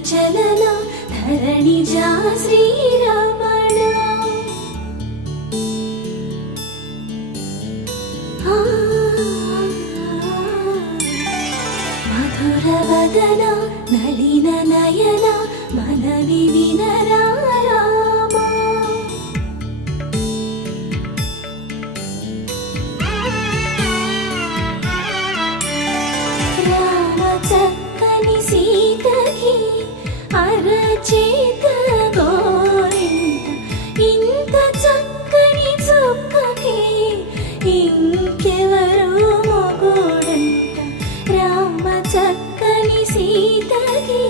చలన ధరణిజా శ్రీరమణ మధుర వదన నళిన నయన మనవి వినరా అరచేత గోరింట ఇంత చక్కని చుక్కకి ఇంకెవరు మొగుడంట రామ చక్కని సీతకి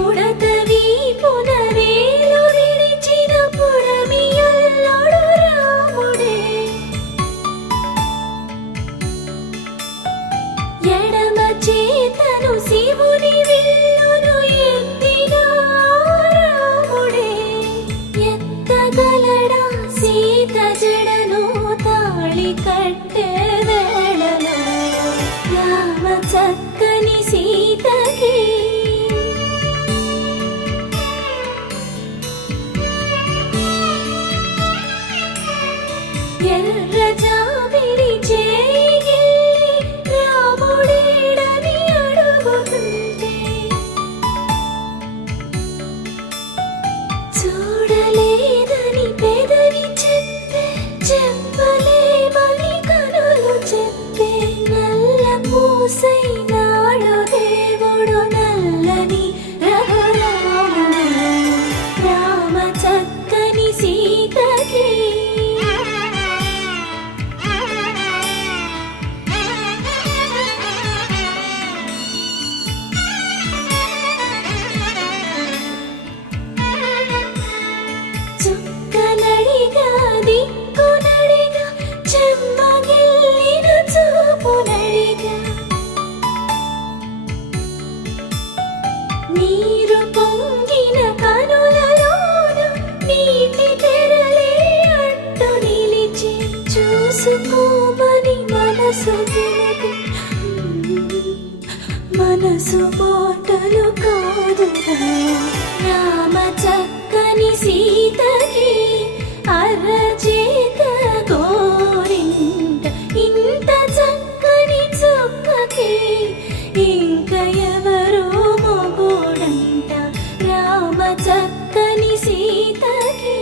ఉడతవి పునవేలు విడిచిన పుడమియల్లోడు రాముడే ఎడమ చేతను శివుని విల్లును ఎత్తిన రాముడే ఎత్తగలడా సీత జడను తాళి కట్టే వేళలో రామ చక్కని సీతకి ఎర్ర జాబిలి చేయి రాముడేడని అడుగుతుంటే చూడలేదని పెదవి చెప్పే చెప్పలేమని కనులు చెప్పే నల్ల పూసై నాడు దేవుడు నల్లని రఘురాముడు రామ చక్కని సీతకి చుక్కనడిగా దిక్కునడిగా చెమ్మగిల్లిన చూపునడిగా నీరు పొంగిన కనులలోన నీటి తెరలే అడ్డు నిలిచి చూసుకోమని మనసు తెలిపి మనసు మాటలు కాదుగా రామ చక్కని సీతకి అరచేత గోరింట ఇంత చక్కని చుక్కకి ఇంక ఎవరు మొగుడంట రామ చక్కని సీతకి